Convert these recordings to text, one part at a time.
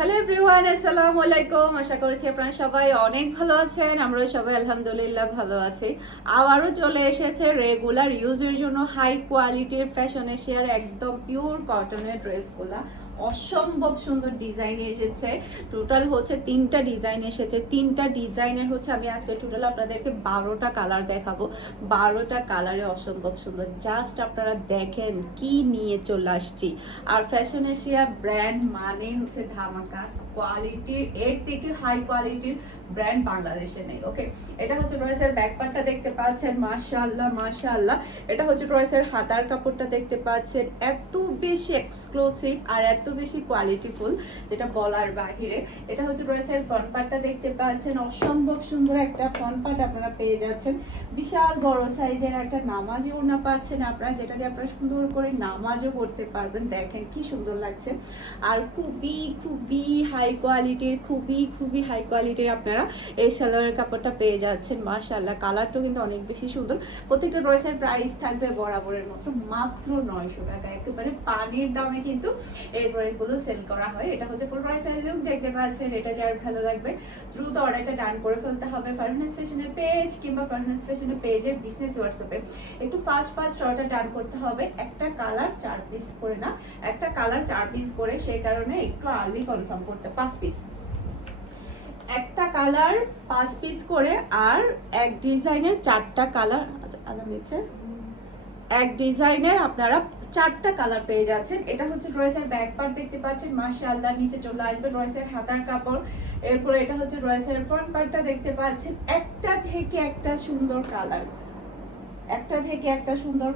Hello everyone আসসালামু আলাইকুম আশা করছি আপনারা সবাই অনেক ভালো আছেন। আমরা সবাই আলহামদুলিল্লাহ ভালো আছি। আবারও চলে এসেছে রেগুলার ইউজের জন্য হাই কোয়ালিটির ফ্যাশনে শেয়ার একদম পিওর কটনের ড্রেসগুলা অসম্ভব সুন্দর ডিজাইন এসেছে। টোটাল হচ্ছে তিনটা ডিজাইন এসেছে। তিনটা ডিজাইনের হচ্ছে আমি আজকে টোটাল আপনাদেরকে বারোটা কালার দেখাবো। বারোটা কালারে অসম্ভব সুন্দর। জাস্ট আপনারা দেখেন কি নিয়ে চলে আসছি। আর ফ্যাশন এশিয়া ব্র্যান্ড মানে হচ্ছে ধামাকা। কোয়ালিটির এর থেকে হাই কোয়ালিটির ব্র্যান্ড বাংলাদেশে নেই ওকে এটা হচ্ছে ড্রেসের ব্যাকপার্টটা দেখতে পাচ্ছেন, মাশাআল্লাহ মাশাআল্লাহ। এটা হচ্ছে ড্রেসের হাতার কাপড়টা দেখতে পাচ্ছেন, এত বেশি এক্সক্লুসিভ আর এত বেশি কোয়ালিটিফুল যেটা বলার বাহিরে। এটা হচ্ছে ড্রেসের ফ্রন্ট পার্টটা দেখতে পাচ্ছেন, অসম্ভব সুন্দর একটা ফ্রন্ট পার্ট আপনারা পেয়ে যাচ্ছেন। বিশাল বড় সাইজের একটা নামাজি ওড়না পাচ্ছেন আপনারা যেটা দিয়ে আপনারা সুন্দর করে নামাজও করতে পারবেন। দেখেন কি সুন্দর লাগছে। আর খুবই খুবই হাই কোয়ালিটির খুবই খুবই হাই কোয়ালিটির আপনারা এই সালোয়ারের কাপড়টা পেয়ে যাচ্ছেন, মাশাআল্লাহ। কালারটাও কিন্তু অনেক বেশি সুন্দর। প্রত্যেকটা ড্রেসের প্রাইস থাকবে বরাবরের মতো মাত্র নয়শো টাকা। একেবারে পানির দামে কিন্তু এই ড্রেসগুলো সেল করা হয়। এটা হচ্ছে ফুল প্রাইস লুক দেখতে পাচ্ছেন, এটা যার ভালো লাগবে। দ্রুত অর্ডারটা ডান করে ফেলতে হবে ফারহানাস ফ্যাশনের পেজ কিংবা ফারহানাস ফ্যাশনের পেজের বিজনেস হোয়াটসঅ্যাপে একটু ফাস্ট ফাস্ট অর্ডার ডান করতে হবে। একটা কালার চার পিস করে না, একটা কালার চার পিস করে সেই কারণে একটু আর্লি কনফার্ম করতে পাঁচ পিস একটা কালার পাঁচ পিস করে আর এক ডিজাইনের চারটা কালার আজান দিচ্ছে। এক ডিজাইনের আপনারা চারটা কালার পেয়ে যাচ্ছেন। এটা হচ্ছে ড্রেসের ব্যাক পার্ট দেখতে পাচ্ছেন। মাশাআল্লাহ, নিচে চলে আসবে ড্রেসের হাতার কাপড়। এরপরে এটা হচ্ছে ড্রেসের ফ্রন্ট পার্টটা দেখতে পাচ্ছেন। একটা থেকে একটা সুন্দর কালার একটা থেকে একটা সুন্দর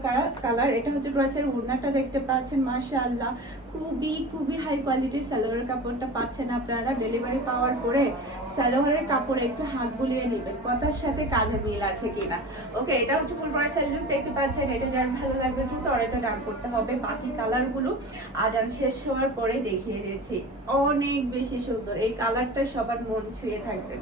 কালার। এটা হচ্ছে ড্রেসের ওড়নাটা দেখতে পাচ্ছেন, মাশাআল্লাহ। খুবই খুবই হাই কোয়ালিটির সালোয়ারের কাপড়টা পাচ্ছেন আপনারা। ডেলিভারি পাওয়ার পরে সালোয়ারের কাপড়ে একটু হাত বুলিয়ে নেবেন। কথার সাথে কাজের মিল আছে কিনা। ওকে এটা হচ্ছে ফুল প্রাইস লুক দেখতে পাচ্ছেন, এটা যার ভালো লাগবে দ্রুত অর্ডারটা ডান করতে হবে। বাকি কালারগুলো আজান শেষ হওয়ার পরে দেখিয়ে দিয়েছি অনেক বেশি সুন্দর। এই কালারটা সবার মন ছুঁয়ে থাকবে।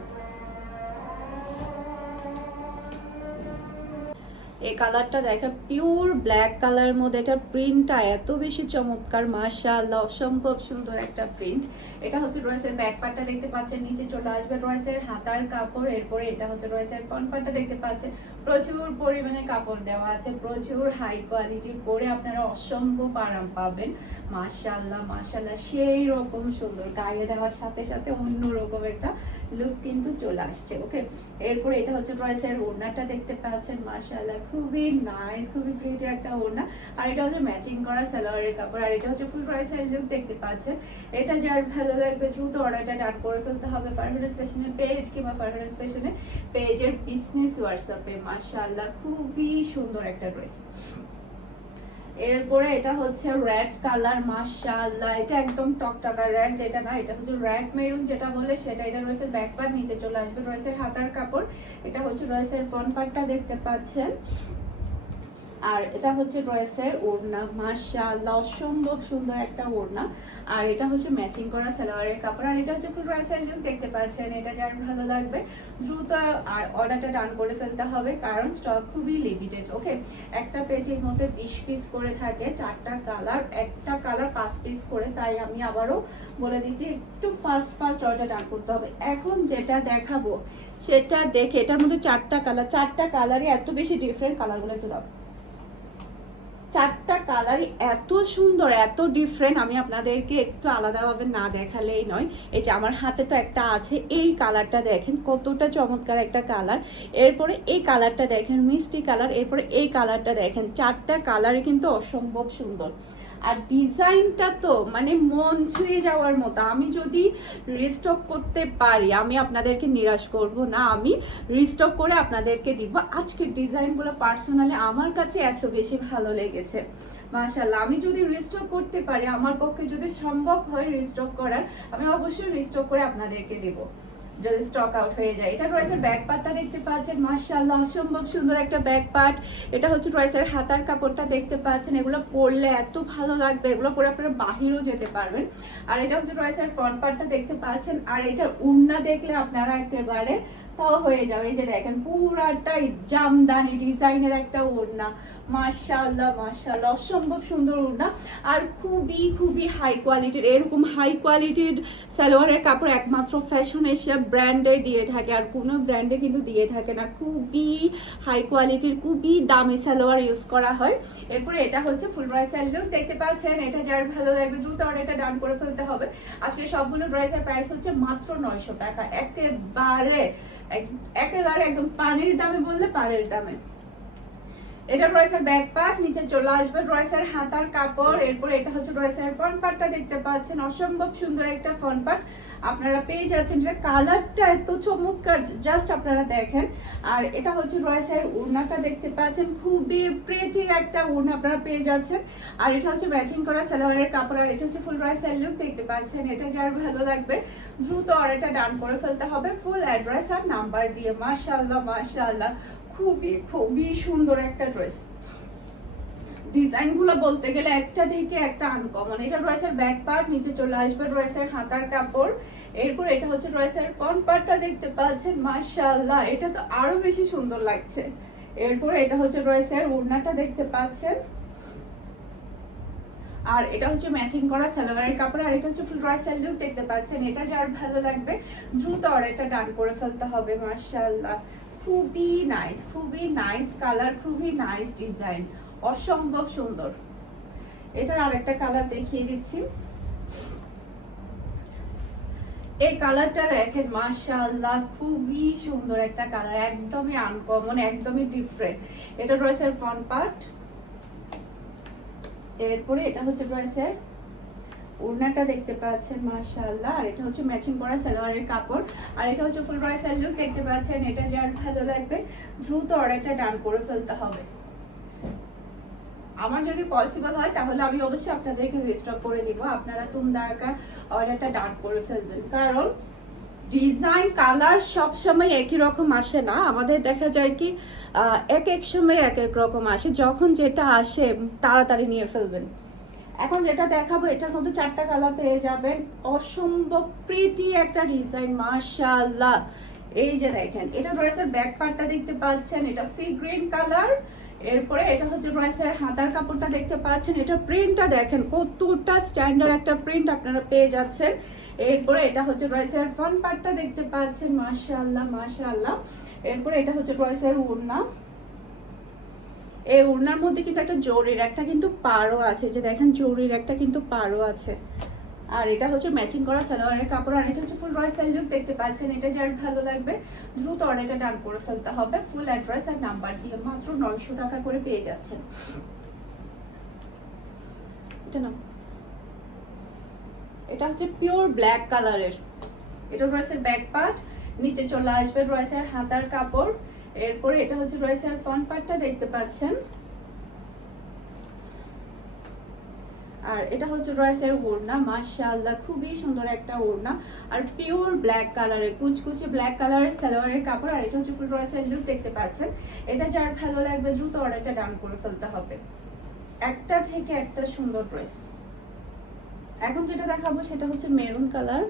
এই কালারটা দেখেন পিওর ব্ল্যাক কালার মধ্যে এটার প্রিন্টটা এত বেশি চমৎকার, মাশাআল্লাহ, অসম্ভব সুন্দর একটা প্রিন্ট এটা হচ্ছে ড্রেসের ব্যাক পার্টটা দেখতে পাচ্ছেন, নিচে চলে আসবে ড্রেসের হাতার কাপড়, এরপরে এটা হচ্ছে ড্রেসের ফ্রন্ট পার্টটা দেখতে পাচ্ছেন। প্রচুর পরিমাণে কাপড় দেওয়া আছে, প্রচুর হাই কোয়ালিটির পরে আপনারা অসম্ভব আরাম পাবেন। মাশাআল্লাহ মাশাআল্লাহ, সেই রকম সুন্দর। গায়ে দেওয়ার সাথে সাথে অন্য রকম একটা লুক কিন্তু চলে আসছে ওকে এরপরে এটা হচ্ছে ড্রেসের ওড়নাটা দেখতে পাচ্ছেন, মাশাআল্লাহ, খুবই নাইস খুবই প্রিটি একটা ওড়না। আর এটা হচ্ছে ম্যাচিং করা সালোয়ারের কাপড়, আর এটা হচ্ছে ফুল প্রাইসের লুক দেখতে পাচ্ছেন। এটা যার ভালো লাগবে, দ্রুত অর্ডারটা ডান করে ফেলতে হবে। ফারহানাস ফ্যাশনের পেজ কিংবা ফারহানাস ফ্যাশনের পেজের বিজনেস হোয়াটসঅ্যাপে মাশাআল্লাহ, খুবই সুন্দর একটা ড্রেস। এরপরে এটা হচ্ছে রেড কালার মাশাআল্লাহ, এটা একদম টকটকা রেড যেটা না, এটা হচ্ছে রেড মেরুন যেটা বলে সেটা, এটা রয়েছে ব্যাক পার্ট নিচে চলে আসবে রয়েছে হাতার কাপড়। এটা হচ্ছে রয়েছে ফ্রন্ট পার্টটা দেখতে পাচ্ছেন। আর এটা হচ্ছে ড্রেসের ওড়না, মাশাআল্লাহ, অসম্ভব সুন্দর একটা ওড়না। আর এটা হচ্ছে ম্যাচিং করা সালোয়ারের কাপড়। আর এটা হচ্ছে ফুল ড্রেসের লুক দেখতে পাচ্ছেন। এটা যার ভালো লাগবে, দ্রুত আর অর্ডারটা ডান করে ফেলতে হবে, কারণ স্টক খুবই লিমিটেড ওকে একটা পেজের মধ্যে বিশ পিস করে থাকে, চারটা কালার একটা কালার পাঁচ পিস করে, তাই আমি আবারও বলে দিচ্ছি, একটু ফাস্ট ফাস্ট অর্ডার ডান করতে হবে। এখন যেটা দেখাবো, সেটা দেখে, এটার মধ্যে চারটা কালার চারটা কালারই এত বেশি ডিফারেন্ট কালারগুলো একটু দাও। চারটা কালারই এত সুন্দর, এত ডিফারেন্ট আমি আপনাদেরকে একটু আলাদাভাবে না দেখালেই নয়। এই যে আমার হাতে তো একটা আছে, এই কালারটা দেখেন, কতটা চমৎকার একটা কালার। এরপরে এই কালারটা দেখেন, মিষ্টি কালার। এরপরে এই কালারটা দেখেন, চারটা কালারই কিন্তু অসম্ভব সুন্দর। আর ডিজাইনটা তো মানে মন ছুঁয়ে যাওয়ার মতো। আমি যদি রিস্টক করতে পারি, আমি আপনাদেরকে নিরাশ করব না। আমি রিস্টক করে আপনাদেরকে দিব। আজকের ডিজাইনগুলো পার্সোনালি আমার কাছে এত বেশি ভালো লেগেছে। মাশাল্লাহ আমি যদি রিস্টক করতে পারি, আমার পক্ষে যদি সম্ভব হয় রিস্টক করার, আমি অবশ্যই রিস্টক করে আপনাদেরকে দেবো। যদি স্টক আউট হয়ে যায়। এটা ট্রয়েসের ব্যাক পার্টটা দেখতে পাচ্ছেন। মার্শাল্লাহ অসম্ভব সুন্দর একটা ব্যাক পার্ট এটা হচ্ছে ট্রয়েসের হাতার কাপড়টা দেখতে পাচ্ছেন। এগুলো পরলে এত ভালো লাগবে। এগুলো পরে আপনারা বাহিরও যেতে পারবেন। আর এটা হচ্ছে ট্রয়েসের ফ্রন্ট পার্টটা দেখতে পাচ্ছেন। আর এটা উন্না দেখলে আপনারা একেবারে তাও হয়ে যাবে। এই যে দেখেন, পুরাটাই জামদানি ডিজাইনের একটা ওড়না। মাশাআল্লাহ মাশাআল্লাহ, অসম্ভব সুন্দর ওড়না। আর খুবই খুবই হাই কোয়ালিটির এরকম হাই কোয়ালিটির সালোয়ারের কাপড় একমাত্র ফ্যাশন এশিয়া ব্র্যান্ডে দিয়ে থাকে। আর কোনো ব্র্যান্ডে কিন্তু দিয়ে থাকে না। খুবই হাই কোয়ালিটির খুবই দামি সালোয়ার ইউজ করা হয়। এরপরে এটা হচ্ছে ফুল ড্রেসের লুক দেখতে পাচ্ছেন, এটা যার ভালো লাগবে, দ্রুত অর্ডারটা ডান করে ফেলতে হবে। আজকে সবগুলো ড্রেসের প্রাইস হচ্ছে মাত্র নয়শো টাকা। একেবারে এক- একেবারে একদম পানির দামে বললে পানির দামে। এটা ড্রেসের ব্যাক পার্ট, নিচে চলে আসবে ড্রেসের হাতার কাপড়, এরপর এটা হচ্ছে ড্রেসের ফ্রন্ট পার্টটা দেখতে পাচ্ছেন। অসম্ভব সুন্দর একটা ফ্রন্ট পার্ট। আপনারা পেয়ে যাচ্ছেন যে কালারটা এত চমৎকার জাস্ট আপনারা দেখেন। আর এটা হচ্ছে ড্রেসের ওড়নাটা দেখতে পাচ্ছেন, খুবই প্রেটি একটা ওড়না আপনারা পেয়ে যাচ্ছেন। আর এটা হচ্ছে ম্যাচিং করা সালোয়ারের কাপড়, আর এটা হচ্ছে ফুল ড্রেসের লুক দেখতে পাচ্ছেন। এটা যার ভালো লাগবে, দ্রুত অর্ডারটা ডান করে ফেলতে হবে। ফুল অ্যাড্রেস আর নাম্বার দিয়ে, মাশাআল্লাহ মাশাআল্লাহ, খুবই খুবই সুন্দর একটা ড্রেস ডিজাইনগুলো বলতে গেলে একটা থেকে একটা আনকমন এটা ড্রেসের ব্যাক পার্ট নিচে চলে আসবে ড্রেসের হাতার কাপড়। এরপর এটা হচ্ছে ড্রেসের ফ্রন্ট পার্টটা দেখতে পাচ্ছেন, মাশাআল্লাহ, এটা তো আরও বেশি সুন্দর লাগছে। এরপর এটা হচ্ছে ড্রেসের ওড়নাটা দেখতে পাচ্ছেন। আর এটা হচ্ছে ম্যাচিং করা সালোয়ারের কাপড়, আর এটা হচ্ছে ফুল ড্রেসের লুক দেখতে পাচ্ছেন। এটা যার ভালো লাগবে, দ্রুত অর্ডারটা ডান করে ফেলতে হবে, মাশাআল্লাহ। খুবই নাইস খুবই নাইস কালার খুবই নাইস ডিজাইন অসম্ভব সুন্দর। এটার আরেকটা কালার দেখিয়ে দিচ্ছি। এই কালারটা দেখেন, মাশাআল্লাহ, খুবই সুন্দর একটা কালার একদমই আনকমন একদমই ডিফারেন্ট এটা ড্রেসের ফ্রন্ট পার্ট এরপরে এটা হচ্ছে ড্রেসের ওড়নাটা দেখতে পাচ্ছেন, মাশাআল্লাহ। আর এটা হচ্ছে ম্যাচিং করা সালোয়ারের কাপড়। আর এটা হচ্ছে ফুল ড্রেসের লুক দেখতে পাচ্ছেন। এটা যার ভালো লাগবে, দ্রুত অর্ডারটা ডান করে ফেলতে হবে। আমার যদি পসিবল হয়, তাহলে আমি অবশ্যই আপনাদেরকে রিস্টক করে দিব আপনারা তুম দাঁড়কা অর্ডারটা ডান করে ফেলবেন। কারণ ডিজাইন কালার সব সময় একই রকম আসে না। আমাদের দেখা যায় কি এক এক সময় এক এক রকম আসে। যখন যেটা আসে, তাড়াতাড়ি নিয়ে ফেলবেন। এখন যেটা দেখাবো, এটার মধ্যে চারটা কালার পেয়ে যাবেন। অসম্ভব প্রিটি একটা ডিজাইন মাশাআল্লাহ। এই যে দেখেন, এটা ড্রেসের ব্যাক পার্টটা দেখতে পাচ্ছেন। এটা সি গ্রিন কালার এরপরে এটা হচ্ছে ড্রেসের হাতার কাপড়টা দেখতে পাচ্ছেন। এটা প্রিন্টটা দেখেন, কতটা স্ট্যান্ডার্ড একটা প্রিন্ট আপনারা পেয়ে যাচ্ছেন। এরপরে এটা হচ্ছে ড্রেসের ফ্রন্ট পার্টটা দেখতে পাচ্ছেন, মাশাআল্লাহ মাশাআল্লাহ। এরপরে এটা হচ্ছে ড্রেসের ওড়না এই ওড়নার মধ্যে কিন্তু একটা জরির একটা কিন্তু পাড়ও আছে। যে দেখেন, জরির একটা কিন্তু পাড়ও আছে। আর এটা হচ্ছে ম্যাচিং করা সালোয়ারের কাপড়, আর এটা হচ্ছে ফুল রয়্যাল লুক দেখতে পাচ্ছেন। এটা যার ভালো লাগবে, দ্রুত অর্ডারটা ডান করে ফেলতে হবে। ফুল অ্যাড্রেস আর নাম্বার দিয়ে মাত্র নয়শো টাকা করে পেয়ে যাচ্ছেন। এটা না এটা হচ্ছে পিওর ব্ল্যাক কালারের এটা ড্রেসের ব্যাক পার্ট নিচে চলে আসবে ড্রেসের হাতার কাপড়। এরপরে এটা হচ্ছে ড্রেসের ফ্রন্ট পার্টটা দেখতে পাচ্ছেন। আর এটা হচ্ছে ড্রেসের ওড়না, মাশাআল্লাহ, খুবই সুন্দর একটা ওড়না। আর পিওর ব্ল্যাক কালারের কুচকুচে ব্ল্যাক কালারের সালোয়ারের কাপড়, আর এটা হচ্ছে ফুল ড্রেসের লুক দেখতে পাচ্ছেন। এটা যার ভালো লাগবে, দ্রুত অর্ডারটা ডান করে ফেলতে হবে। একটা থেকে একটা সুন্দর ড্রেস এখন যেটা দেখাবো, সেটা হচ্ছে মেরুন কালার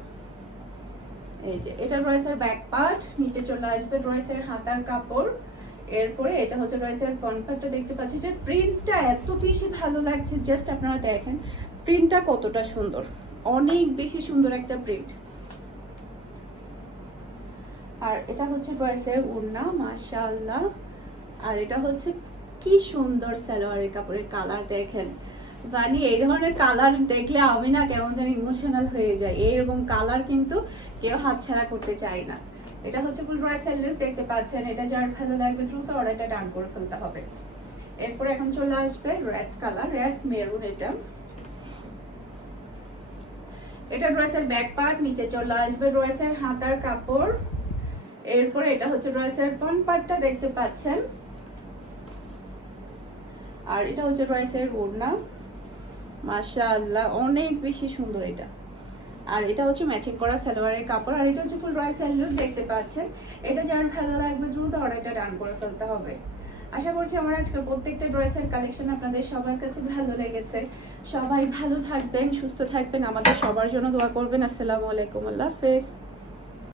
এই যে, এটা ড্রেসের ব্যাক পার্ট নিচে চলে আসবে ড্রেসের হাতার কাপড়। এরপরে এটা হচ্ছে ড্রেসের ফ্রন্ট পার্টটা দেখতে পাচ্ছি। যে প্রিন্টটা এত বেশি ভালো লাগছে জাস্ট আপনারা দেখেন প্রিন্টটা কতটা সুন্দর। অনেক বেশি সুন্দর একটা প্রিন্ট আর এটা হচ্ছে ড্রেসের ওড়না মাশাআল্লাহ। আর এটা হচ্ছে কি সুন্দর সালোয়ারের কাপড়ের কালার দেখেন। মানে এই ধরনের কালার দেখলে আমি না কেমন যেন ইমোশনাল হয়ে যায় এইরকম কালার কিন্তু কেউ হাতছাড়া করতে চায় না। এটা হচ্ছে ফুল ড্রেসের লুক দেখতে পাচ্ছেন, এটা যার ভালো লাগবে দ্রুত অর্ডারটা ডান করে ফেলতে হবে। এরপর এখন চলে আসবে রেড কালার রেড মেরুন এটা। এটা ড্রেসের ব্যাক পার্ট নিচে চলে আসবে ড্রেসের হাতার কাপড়। এরপরে এটা হচ্ছে ড্রেসের ফ্রন্ট পার্টটা দেখতে পাচ্ছেন। আর এটা হচ্ছে ড্রেসের ওড়না। মাশাআল্লাহ, অনেক বেশি সুন্দর এটা। আর এটা হচ্ছে ম্যাচিং করা সালোয়ারের কাপড়, আর এটা হচ্ছে ফুল ড্রাই লুক দেখতে পাচ্ছেন। এটা যার ভালো লাগবে দ্রুত অর্ডারটা ডান করে ফেলতে হবে। আশা করছি আমার আজকের প্রত্যেকটা ড্রেসের কালেকশন আপনাদের সবার কাছে ভালো লেগেছে। সবাই ভালো থাকবেন, সুস্থ থাকবেন, আমাদের সবার জন্য দোয়া করবেন। আসসালামু আলাইকুম, আল্লাহ হাফেজ।